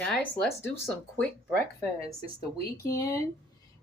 Guys, let's do some quick breakfast. It's the weekend,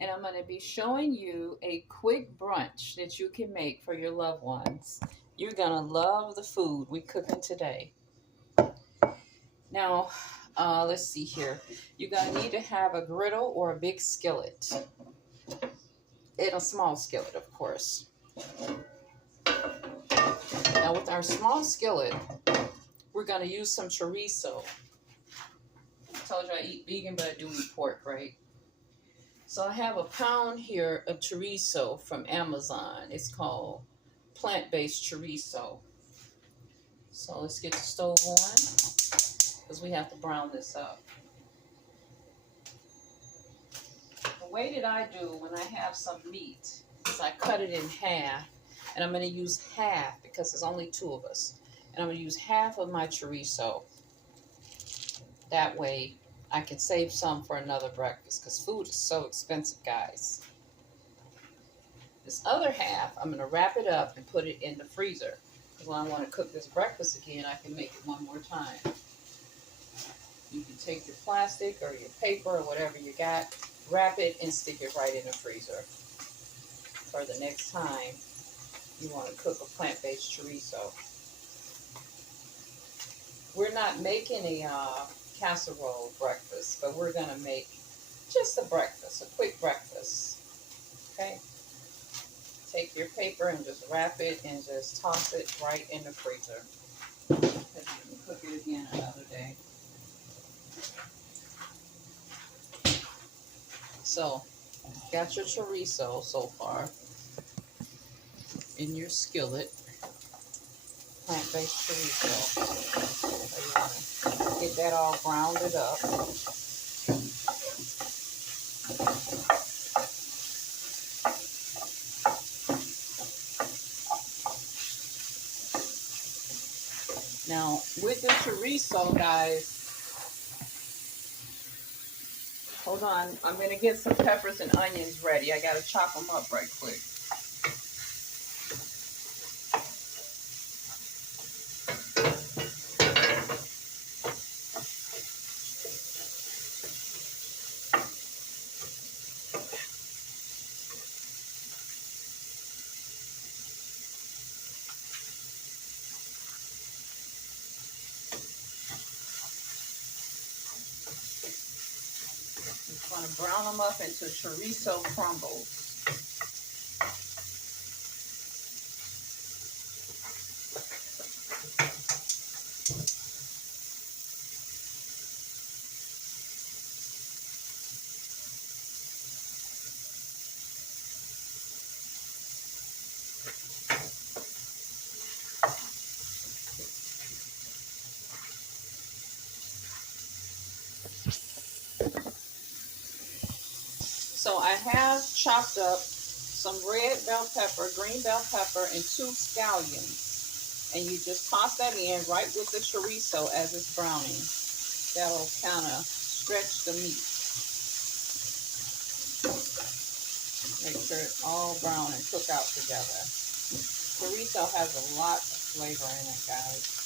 and I'm going to be showing you a quick brunch that you can make for your loved ones. You're going to love the food we're cooking today. Now, let's see here. You're going to need to have a griddle or a big skillet, and a small skillet, of course. Now, with our small skillet, we're going to use some chorizo. I told you I eat vegan, but I do eat pork, right? So I have a pound here of chorizo from Amazon. It's called plant-based chorizo. So let's get the stove on because we have to brown this up. The way that I do when I have some meat is I cut it in half, and I'm going to use half because there's only two of us. And I'm going to use half of my chorizo. That way I can save some for another breakfast because food is so expensive, guys. This other half, I'm going to wrap it up and put it in the freezer. Because when I want to cook this breakfast again, I can make it one more time. You can take your plastic or your paper or whatever you got, wrap it and stick it right in the freezer for the next time you want to cook a plant-based chorizo. We're not making a casserole breakfast, but we're going to make just a breakfast, a quick breakfast. Okay? Take your paper and just wrap it and just toss it right in the freezer. You can cook it again another day. So, got your chorizo so far in your skillet, plant-based chorizo. So you want to get that all grounded up. Now, with the chorizo, guys, hold on. I'm going to get some peppers and onions ready. I got to chop them up right quick. I'm going to brown them up into chorizo crumbles. So I have chopped up some red bell pepper, green bell pepper, and 2 scallions. And you just toss that in right with the chorizo as it's browning. That'll kind of stretch the meat. Make sure it's all brown and cook out together. Chorizo has a lot of flavor in it, guys.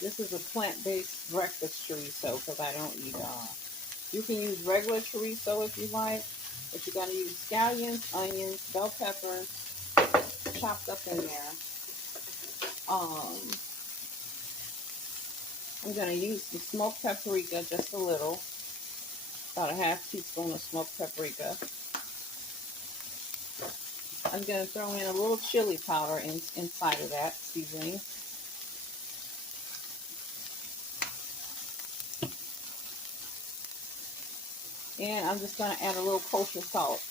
This is a plant-based breakfast chorizo because I don't eat you can use regular chorizo if you like, but you're going to use scallions, onions, bell peppers chopped up in there. I'm going to use the smoked paprika just a little, about a half teaspoon of smoked paprika. I'm going to throw in a little chili powder inside of that seasoning. And I'm just going to add a little kosher salt.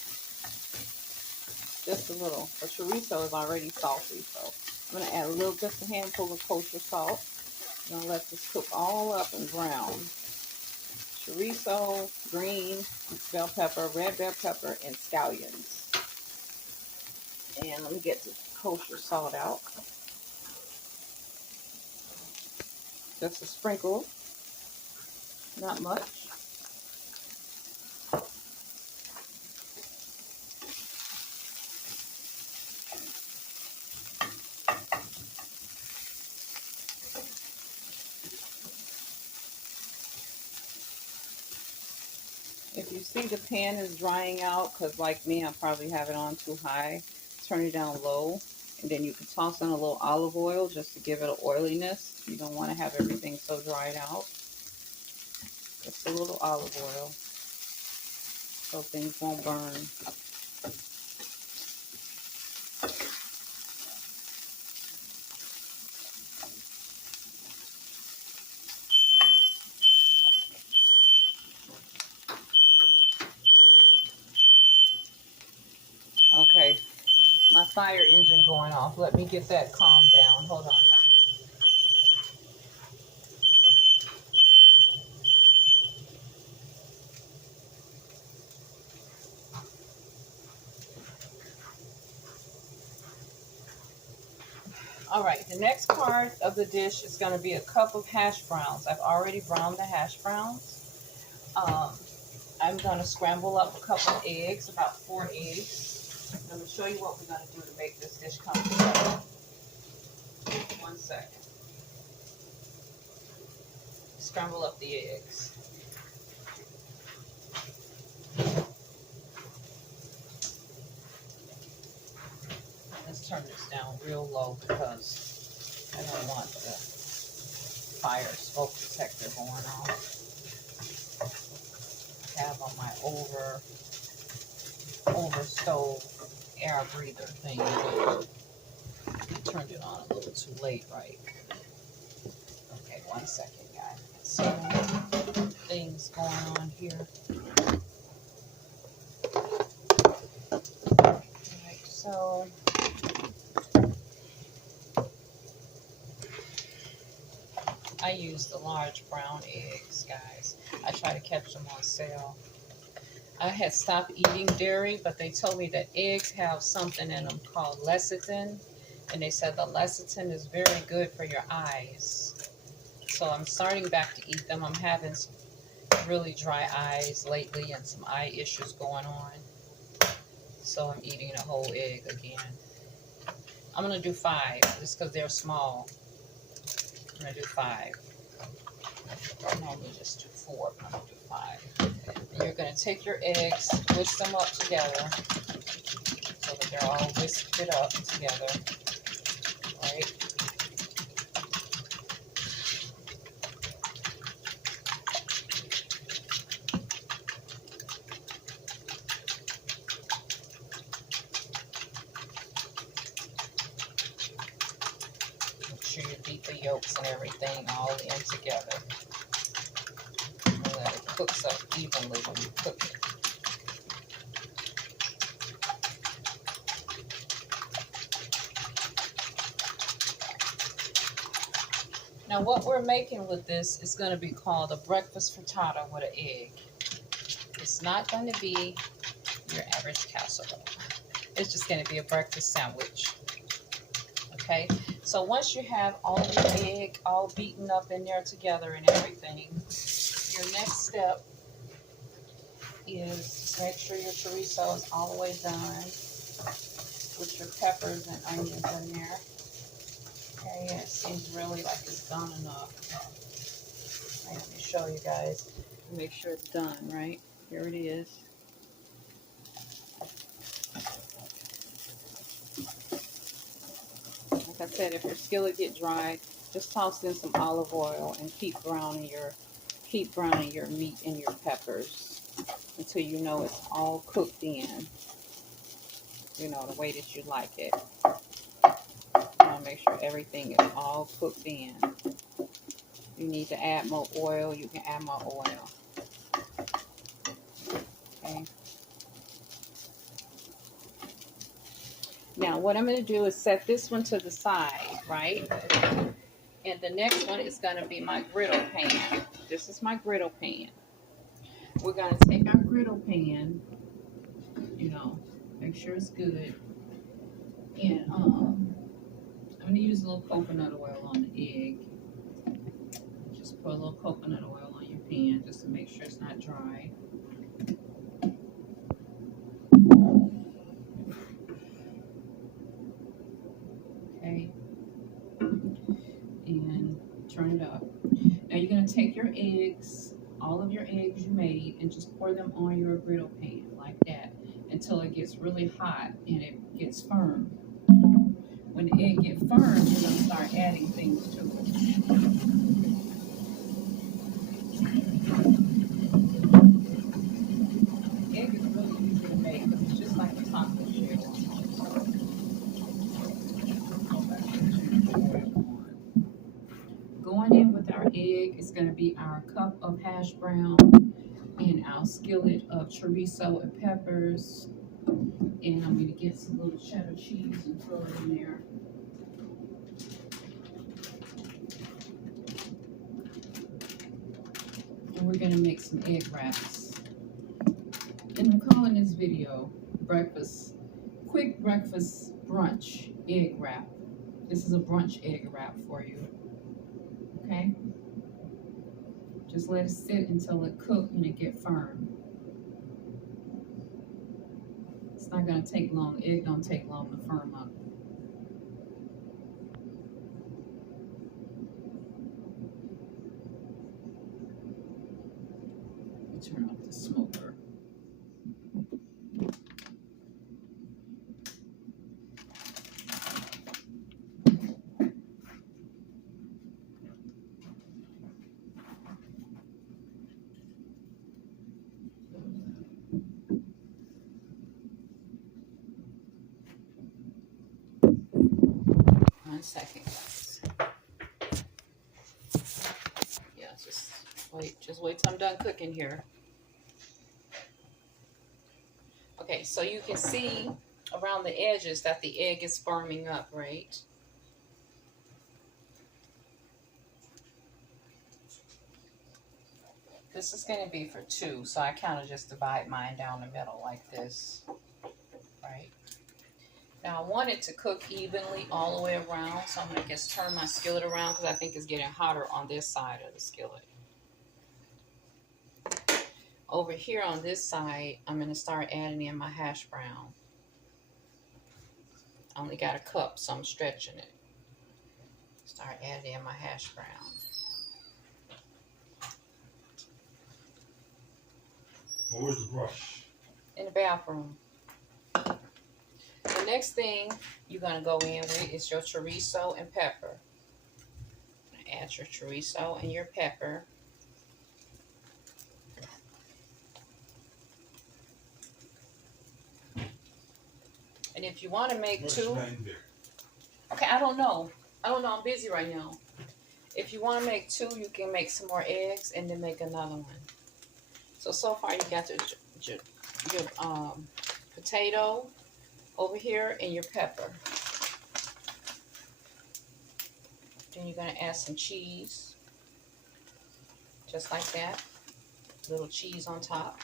Just a little. The chorizo is already salty, so I'm going to add just a handful of kosher salt. I'm going to let this cook all up and brown. Chorizo, green bell pepper, red bell pepper, and scallions. And let me get the kosher salt out. Just a sprinkle, not much. If you see the pan is drying out, because like me, I probably have it on too high, turn it down low. And then you can toss in a little olive oil just to give it an oiliness. You don't want to have everything so dried out. Just a little olive oil so things won't burn. Okay, my fire engine going off. Let me get that calmed down. Hold on, guys. All right, the next part of the dish is going to be a cup of hash browns. I've already browned the hash browns. I'm going to scramble up a couple of eggs, about 4 eggs. I'm going to show you what we're going to do to make this dish come together. 1 second. Scramble up the eggs. Let's turn this down real low because I don't want the fire smoke detector going off. I have on my over stove air breather thing, but I turned it on a little too late, right? Okay, 1 second, guys. Some things going on here. Alright, so I use the large brown eggs, guys. I try to catch them on sale. I had stopped eating dairy, but they told me that eggs have something in them called lecithin, and they said the lecithin is very good for your eyes. So I'm starting back to eat them. I'm having some really dry eyes lately and some eye issues going on. So I'm eating a whole egg again. I'm going to do 5 just because they're small. I'm going to do 5. I normally just do 4, but I'm going to do 5. And you're going to take your eggs, whisk them up together so that they're all whisked up together. Right? Make sure you beat the yolks and everything all in together. And let it cook up evenly when you cook it. Now what we're making with this is going to be called a breakfast frittata with an egg. It's not going to be your average casserole. It's just going to be a breakfast sandwich. Okay, so once you have all your egg all beaten up in there together and everything, your next step is to make sure your chorizo is all the way done with your peppers and onions in there. Okay, it seems really like it's done enough. Right, let me show you guys. Make sure it's done, right? Here it is. Like I said, if your skillet get dry, just toss in some olive oil and keep browning your meat and your peppers until you know it's all cooked in. You know, the way that you like it. You want to make sure everything is all cooked in. You need to add more oil, you can add more oil. Okay. Now, what I'm going to do is set this one to the side, right? And the next one is going to be my griddle pan. This is my griddle pan. We're going to take our griddle pan, you know, make sure it's good. And I'm going to use a little coconut oil on the egg. Put a little coconut oil on your pan just to make sure it's not dry. Okay. And turn it up. Now you're going to take your eggs, all of your eggs you made, and just pour them on your griddle pan like that until it gets really hot and it gets firm. When the egg gets firm, you're going to start adding things to it. Egg is really easy to make because it's just like a taco shell. Going in with our egg is going to be our cup of hash brown and our skillet of chorizo and peppers. And I'm going to get some little cheddar cheese and throw it in there. And we're going to make some egg wraps. And I'm calling this video breakfast, quick breakfast brunch egg wrap. This is a brunch egg wrap for you. Okay? Just let it sit until it cooks and it get firm. It's not going to take long. Egg don't take long to firm up. Let me turn off the smoker. One second, guys. Yeah, just wait till I'm done cooking here. Okay, so you can see around the edges that the egg is firming up, right? This is going to be for two, so I kind of just divide mine down the middle like this, right? Now I want it to cook evenly all the way around, so I'm going to just turn my skillet around because I think it's getting hotter on this side of the skillet. Over here on this side, I'm going to start adding in my hash brown. I only got a cup, so I'm stretching it. Start adding in my hash brown. Well, where's the brush? In the bathroom. The next thing you're going to go in with is your chorizo and pepper. Add your chorizo and your pepper. And if you want to make two, okay, I don't know. I'm busy right now. If you want to make two, you can make some more eggs and then make another one. So far you got your potato over here and your pepper. Then you're going to add some cheese. Just like that. Little cheese on top.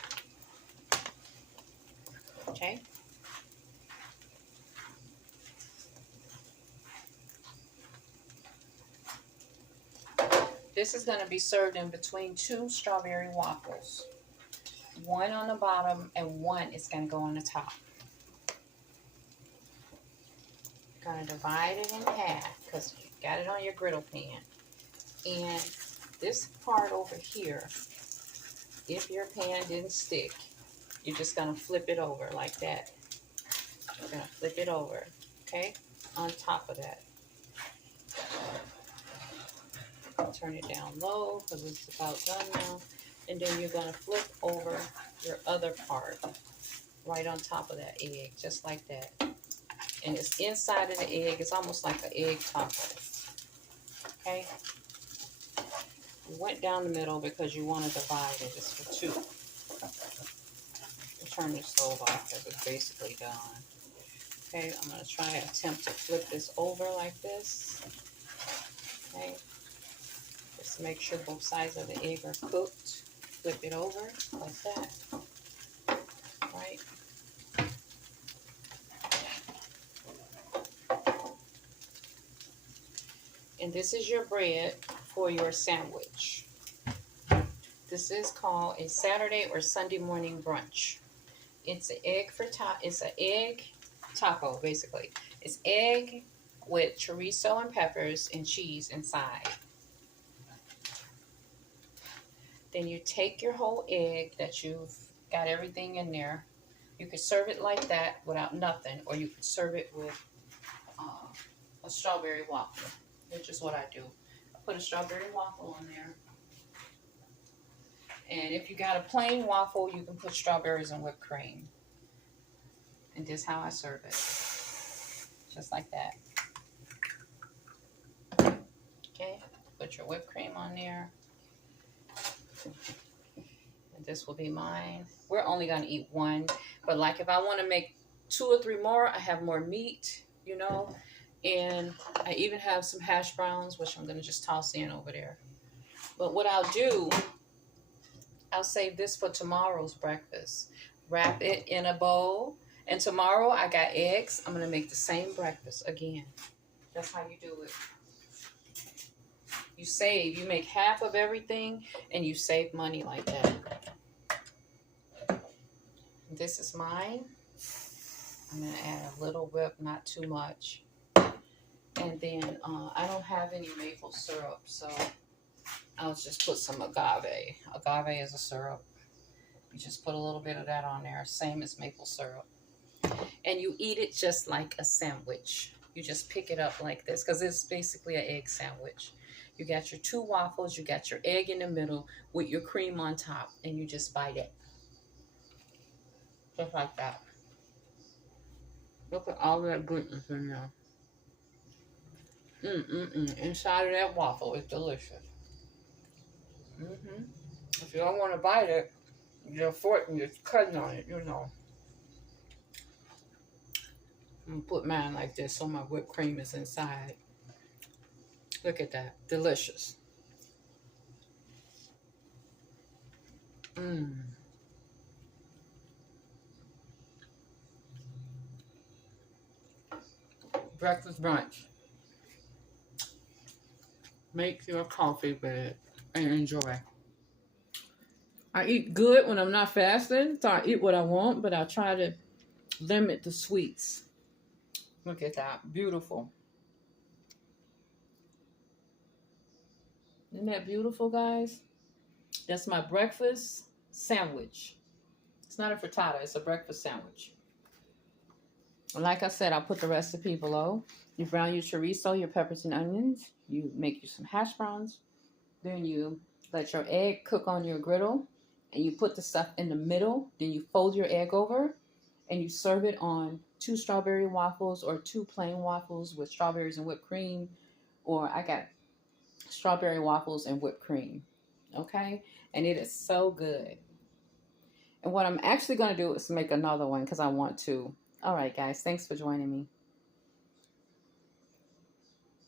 Okay. This is going to be served in between two strawberry waffles. One on the bottom and one is going to go on the top. You're going to divide it in half because you got it on your griddle pan. And this part over here, if your pan didn't stick, you're just going to flip it over like that. You're going to flip it over, okay, on top of that. Turn it down low because it's about done now. And then you're going to flip over your other part right on top of that egg, just like that. And it's inside of the egg. It's almost like an egg taco. Okay? You went down the middle because you want to divide it. It's for two. I'll turn the stove off because it's basically done. Okay, I'm going to try to attempt to flip this over like this. Okay? Just make sure both sides of the egg are cooked. Flip it over like that. Right? And this is your bread for your sandwich. This is called a Saturday or Sunday morning brunch. It's an egg it's an egg taco, basically. It's egg with chorizo and peppers and cheese inside. Then you take your whole egg that you've got everything in there. You could serve it like that without nothing, or you could serve it with a strawberry waffle, which is what I do. I put a strawberry waffle on there. And if you got a plain waffle, you can put strawberries and whipped cream. And this is how I serve it. Just like that. Okay, put your whipped cream on there. And this will be mine. We're only going to eat one. But like if I want to make 2 or 3 more, I have more meat, you know. And I even have some hash browns, which I'm going to just toss in over there. But what I'll do, I'll save this for tomorrow's breakfast. Wrap it in a bowl. And tomorrow I got eggs. I'm going to make the same breakfast again. That's how you do it. You save. You make half of everything and you save money like that. This is mine. I'm going to add a little whip, not too much. And then I don't have any maple syrup, so I'll just put some agave. Agave is a syrup. You just put a little bit of that on there, same as maple syrup. And you eat it just like a sandwich. You just pick it up like this because it's basically an egg sandwich. You got your 2 waffles, you got your egg in the middle with your cream on top, and you just bite it. Just like that. Look at all that goodness in there. Inside of that waffle is delicious. If you don't want to bite it, your fork and just cutting on it, you know. I'm going to put mine like this so my whipped cream is inside. Look at that. Delicious. Breakfast brunch. Make your coffee bed and enjoy. I eat good when I'm not fasting, so I eat what I want, but I try to limit the sweets. Look at that. Beautiful. Isn't that beautiful, guys? That's my breakfast sandwich. It's not a frittata, it's a breakfast sandwich. Like I said, I'll put the recipe below. You brown your chorizo, your peppers and onions. You make you some hash browns. Then you let your egg cook on your griddle. And you put the stuff in the middle. Then you fold your egg over. And you serve it on 2 strawberry waffles or 2 plain waffles with strawberries and whipped cream. Or I got strawberry waffles and whipped cream. Okay? And it is so good. And what I'm actually going to do is make another one because I want to. All right, guys. Thanks for joining me.